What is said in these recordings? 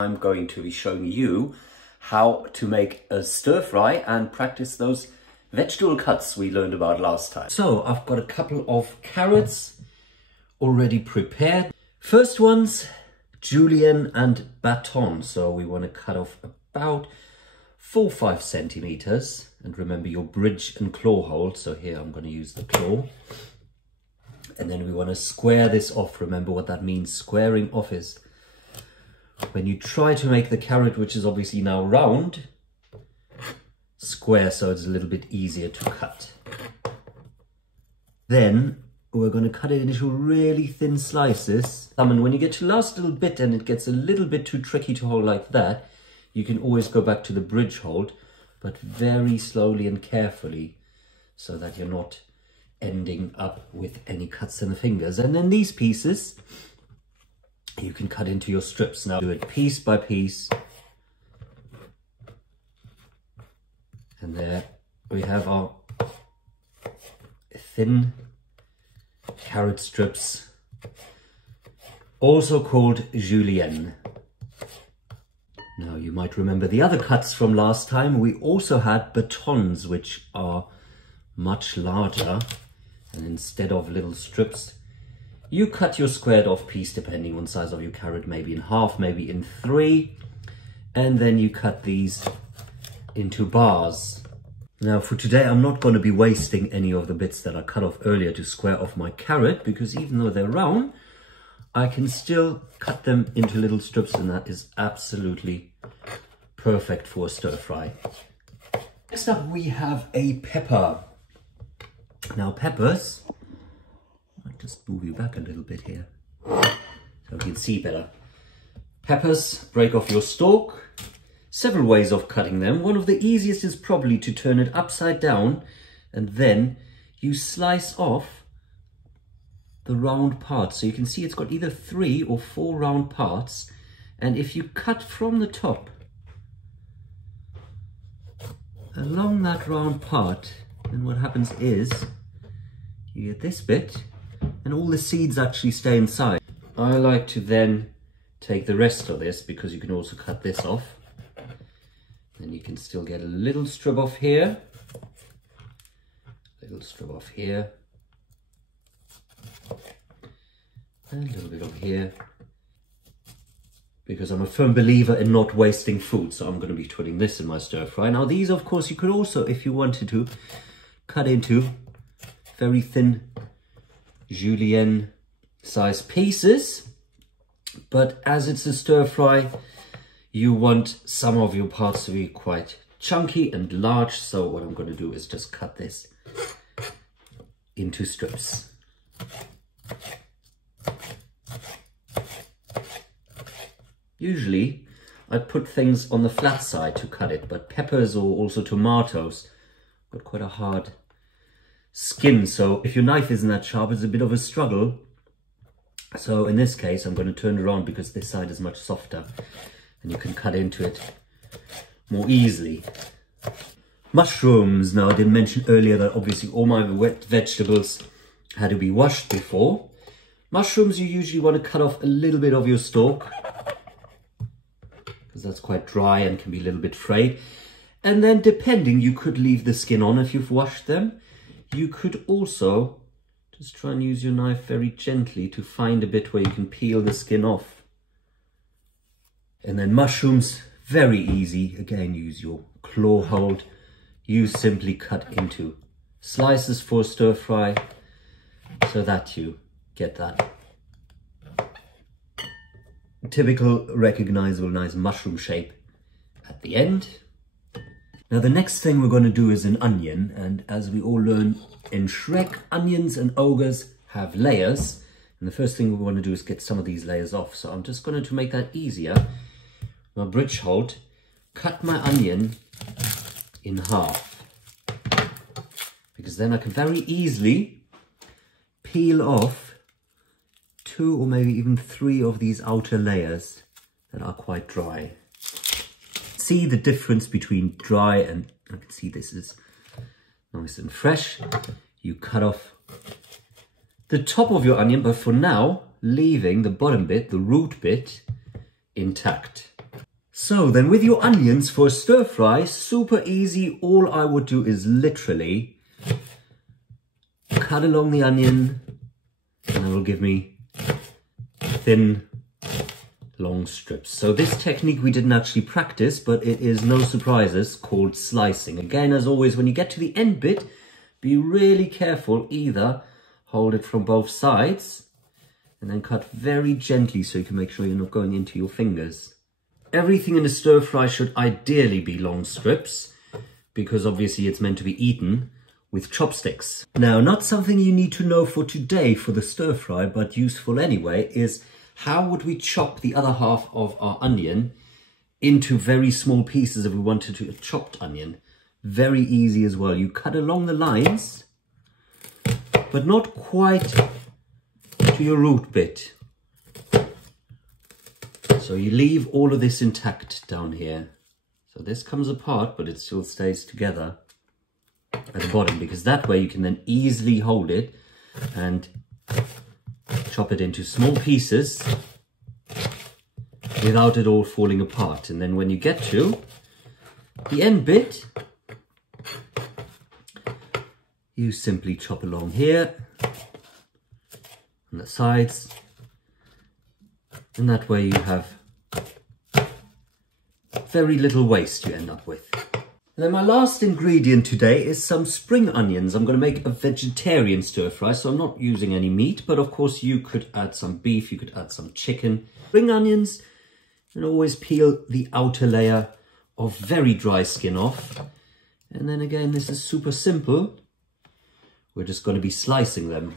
I'm going to be showing you how to make a stir fry and practice those vegetable cuts we learned about last time. So I've got a couple of carrots already prepared. First one's julienne and baton. So we want to cut off about 4-5 centimeters. And remember your bridge and claw hold. So here I'm going to use the claw. And then we want to square this off. Remember what that means. Squaring off is when you try to make the carrot, which is obviously now round, square, so it's a little bit easier to cut. Then we're going to cut it into really thin slices. And when you get to the last little bit and it gets a little bit too tricky to hold like that, you can always go back to the bridge hold, but very slowly and carefully so that you're not ending up with any cuts in the fingers. And then these pieces you can cut into your strips. Now do it piece by piece. And there we have our thin carrot strips, also called julienne. Now you might remember the other cuts from last time. We also had batons, which are much larger, and instead of little strips, you cut your squared off piece, depending on the size of your carrot, maybe in half, maybe in 3, and then you cut these into bars. Now for today, I'm not going to be wasting any of the bits that I cut off earlier to square off my carrot, because even though they're round, I can still cut them into little strips, and that is absolutely perfect for a stir fry. Next up, we have a pepper. Now peppers, I'll just move you back a little bit here so you can see better. Peppers, break off your stalk. Several ways of cutting them. One of the easiest is probably to turn it upside down, and then you slice off the round parts. So you can see it's got either 3 or 4 round parts, and if you cut from the top along that round part, then what happens is you get this bit and all the seeds actually stay inside. I like to then take the rest of this, because you can also cut this off. Then you can still get a little strip off here, a little strip off here, and a little bit of here, because I'm a firm believer in not wasting food. So I'm going to be putting this in my stir fry. Now these, of course, you could also, if you wanted to, cut into very thin julienne size pieces, but as it's a stir fry, you want some of your parts to be quite chunky and large. So what I'm going to do is just cut this into strips. Usually I'd put things on the flat side to cut it, but peppers or also tomatoes got quite a hard skin, so if your knife isn't that sharp, it's a bit of a struggle. So in this case, I'm going to turn it around because this side is much softer and you can cut into it more easily. Mushrooms. Now I didn't mention earlier that obviously all my wet vegetables had to be washed before. Mushrooms, you usually want to cut off a little bit of your stalk, because that's quite dry and can be a little bit frayed. And then depending, you could leave the skin on if you've washed them. You could also just try and use your knife very gently to find a bit where you can peel the skin off. And then mushrooms, very easy. Again, use your claw hold. You simply cut into slices for stir fry so that you get that typical recognizable nice mushroom shape at the end. Now the next thing we're going to do is an onion, and as we all learn in Shrek, onions and ogres have layers, and the first thing we want to do is get some of these layers off. So I'm just going to make that easier, my bridge hold, cut my onion in half, because then I can very easily peel off 2 or maybe even 3 of these outer layers that are quite dry. See the difference between dry and, I can see this is nice and fresh. You cut off the top of your onion, but for now, leaving the bottom bit, the root bit, intact. So then with your onions for a stir fry, super easy. All I would do is literally cut along the onion, and that will give me thin, long strips. So this technique we didn't actually practice, but it is no surprises called slicing. Again, as always, when you get to the end bit, be really careful. Either hold it from both sides and then cut very gently so you can make sure you're not going into your fingers. Everything in a stir fry should ideally be long strips, because obviously it's meant to be eaten with chopsticks. Now, not something you need to know for today for the stir fry, but useful anyway, is how would we chop the other half of our onion into very small pieces if we wanted to a chopped onion. Very easy as well. You cut along the lines, but not quite to your root bit. So you leave all of this intact down here. So this comes apart, but it still stays together at the bottom, because that way you can then easily hold it and chop it into small pieces without it all falling apart. And then when you get to the end bit, you simply chop along here on the sides, and that way you have very little waste you end up with. And then my last ingredient today is some spring onions. I'm going to make a vegetarian stir fry, so I'm not using any meat, but of course you could add some beef, you could add some chicken. Spring onions, and always peel the outer layer of very dry skin off. And then again, this is super simple. We're just going to be slicing them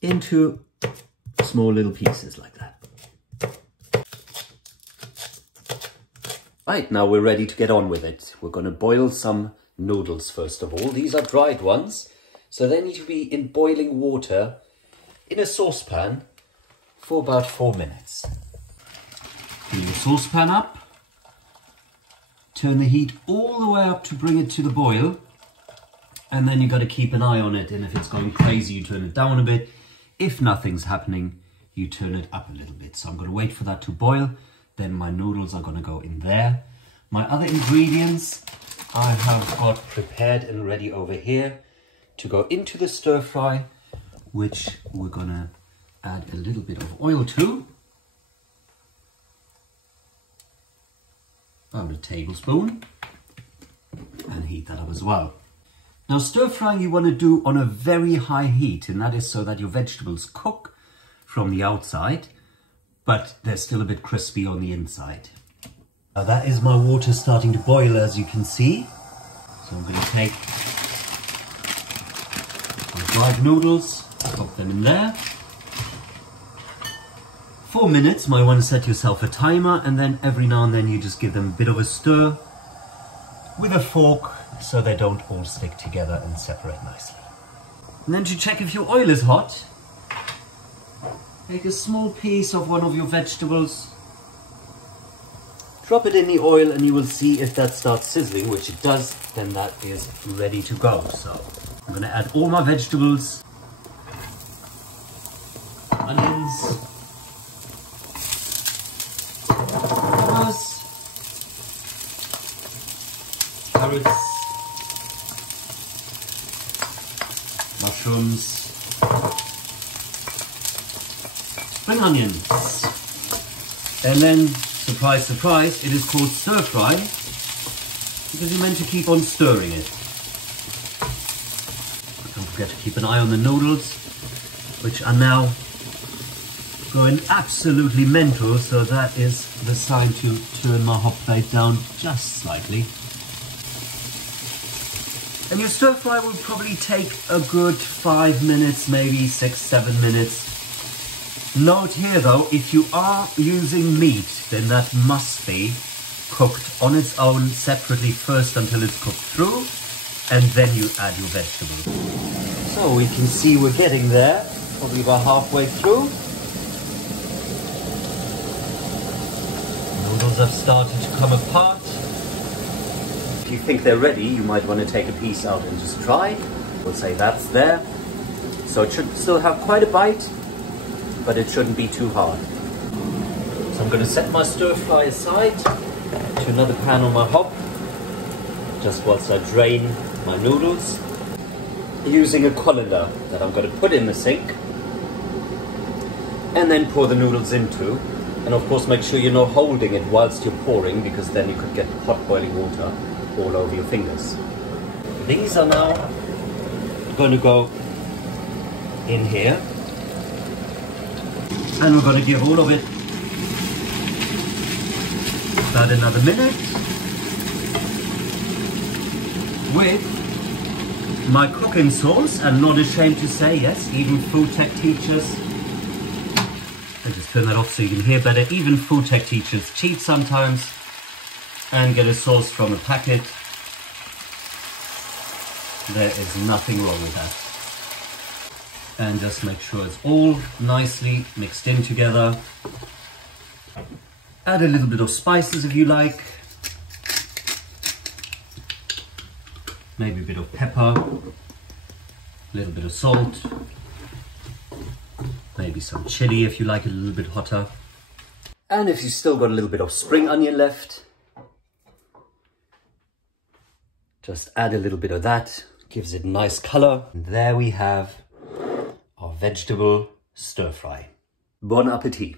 into small little pieces like that. Right, now we're ready to get on with it. We're going to boil some noodles first of all. These are dried ones, so they need to be in boiling water in a saucepan for about 4 minutes. Fill your saucepan up, turn the heat all the way up to bring it to the boil, and then you've got to keep an eye on it, and if it's going crazy you turn it down a bit. If nothing's happening, you turn it up a little bit. So I'm going to wait for that to boil. Then my noodles are going to go in there. My other ingredients I have got prepared and ready over here to go into the stir fry, which we're going to add a little bit of oil to. About a tablespoon. And heat that up as well. Now, stir frying you want to do on a very high heat, and that is so that your vegetables cook from the outside, but they're still a bit crispy on the inside. Now that is my water starting to boil, as you can see. So I'm going to take my dried noodles, pop them in there. 4 minutes, might want to set yourself a timer, and then every now and then you just give them a bit of a stir with a fork so they don't all stick together and separate nicely. And then to check if your oil is hot, take a small piece of one of your vegetables, drop it in the oil, and you will see if that starts sizzling, which it does, then that is ready to go. So I'm going to add all my vegetables, onions, peppers, carrots, mushrooms, spring onions, and then, surprise, surprise, it is called stir fry because you're meant to keep on stirring it. Don't forget to keep an eye on the noodles, which are now going absolutely mental, so that is the sign to turn my hot plate down just slightly. And your stir fry will probably take a good 5 minutes, maybe 6-7 minutes. Note here though, if you are using meat, then that must be cooked on its own separately first until it's cooked through, and then you add your vegetables. So we can see we're getting there, probably about halfway through. Noodles have started to come apart. If you think they're ready, you might want to take a piece out and just try. We'll say that's there. So it should still have quite a bite, but it shouldn't be too hard. So I'm going to set my stir fry aside to another pan on my hob, just whilst I drain my noodles, using a colander that I'm going to put in the sink and then pour the noodles into. And of course make sure you're not holding it whilst you're pouring, because then you could get hot boiling water all over your fingers. These are now going to go in here, and we're going to give all of it about another minute with my cooking sauce. I'm not ashamed to say, yes, even food tech teachers, I'll just turn that off so you can hear better, even food tech teachers cheat sometimes and get a sauce from a packet. There is nothing wrong with that. And just make sure it's all nicely mixed in together. Add a little bit of spices if you like. Maybe a bit of pepper, a little bit of salt, maybe some chili if you like it a little bit hotter. And if you've still got a little bit of spring onion left, just add a little bit of that, gives it a nice color. And there we have our vegetable stir fry. Bon appetit.